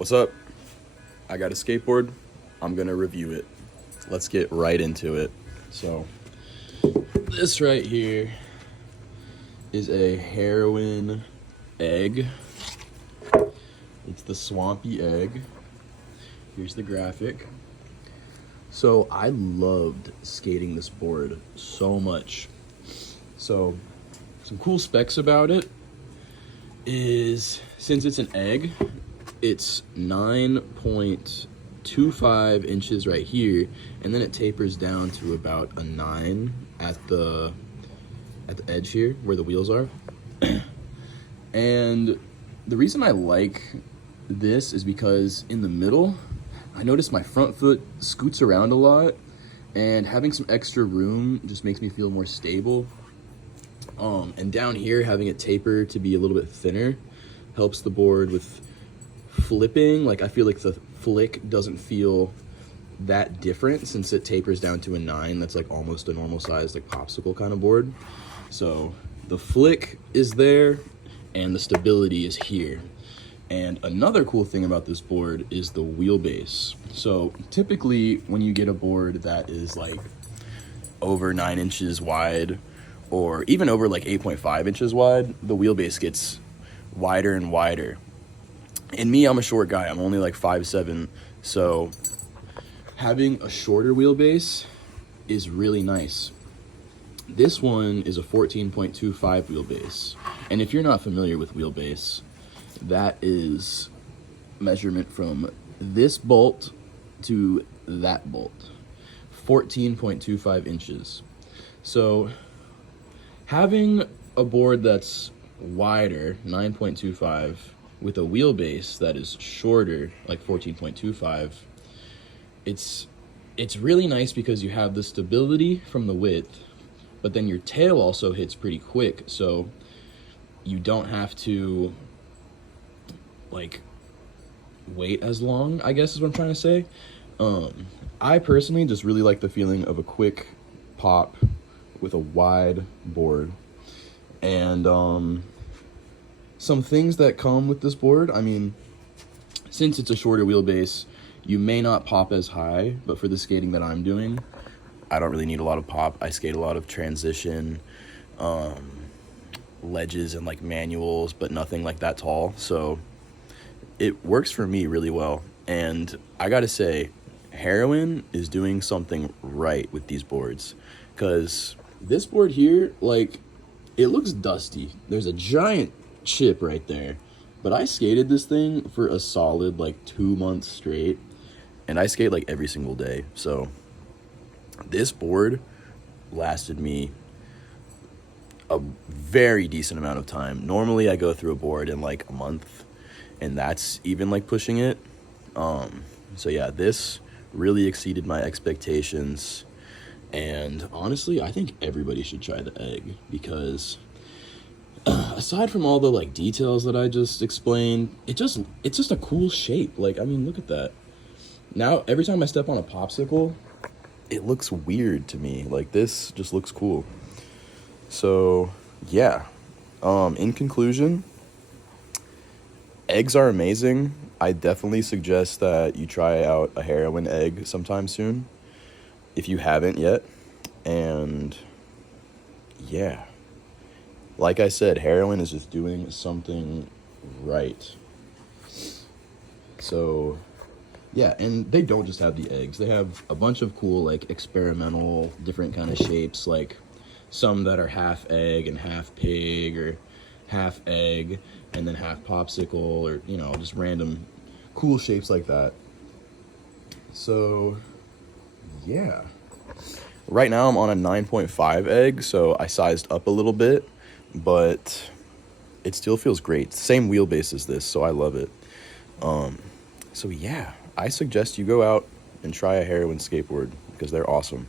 What's up? I got a skateboard. I'm gonna review it. Let's get right into it. So, this right here is a heroin egg. It's the Swampy egg. Here's the graphic. So, I loved skating this board so much. So, some cool specs about it is, since it's an egg, it's 9.25 inches right here, and then it tapers down to about a 9 at the edge here where the wheels are. And the reason I like this is because in the middle, I notice my front foot scoots around a lot, and having some extra room just makes me feel more stable. And down here, having it taper to be a little bit thinner helps the board with flipping. Like, I feel like the flick doesn't feel that different since it tapers down to a 9. That's like almost a normal size, like popsicle kind of board. So the flick is there and the stability is here. And another cool thing about this board is the wheelbase. So typically when you get a board that is like over 9 inches wide, or even over like 8.5 inches wide, the wheelbase gets wider and wider. And me, I'm a short guy. I'm only like 5'7", so having a shorter wheelbase is really nice. This one is a 14.25 wheelbase. And if you're not familiar with wheelbase, that is measurement from this bolt to that bolt. 14.25 inches. So having a board that's wider, 9.25, with a wheelbase that is shorter, like 14.25, it's really nice because you have the stability from the width, but then your tail also hits pretty quick, so you don't have to like wait as long, I guess is what I'm trying to say. I personally just really like the feeling of a quick pop with a wide board. And some things that come with this board, I mean, since it's a shorter wheelbase, you may not pop as high, but for the skating that I'm doing, I don't really need a lot of pop. I skate a lot of transition, ledges and like manuals, but nothing like that tall. So it works for me really well. And I gotta say, Heroin is doing something right with these boards, because this board here, like, it looks dusty. There's a giant chip right there, but I skated this thing for a solid like 2 months straight, and I skate like every single day. So this board lasted me a very decent amount of time. Normally I go through a board in like a month, and that's even like pushing it. So yeah, this really exceeded my expectations. And honestly, I think everybody should try the egg, because aside from all the like details that I just explained, it's just a cool shape. Like, I mean, look at that. Now every time I step on a popsicle, it looks weird to me. Like, this just looks cool. So yeah, in conclusion, eggs are amazing. I definitely suggest that you try out a heroin egg sometime soon, if you haven't yet. And yeah, like I said, heroin is just doing something right. So yeah, and they don't just have the eggs. They have a bunch of cool, like, experimental, different kind of shapes, like some that are half egg and half pig, or half egg and then half popsicle, or, you know, just random cool shapes like that. So yeah, right now I'm on a 9.5 egg, so I sized up a little bit, but it still feels great. Same wheelbase as this, so I love it. So yeah, I suggest you go out and try a heroin skateboard, because they're awesome.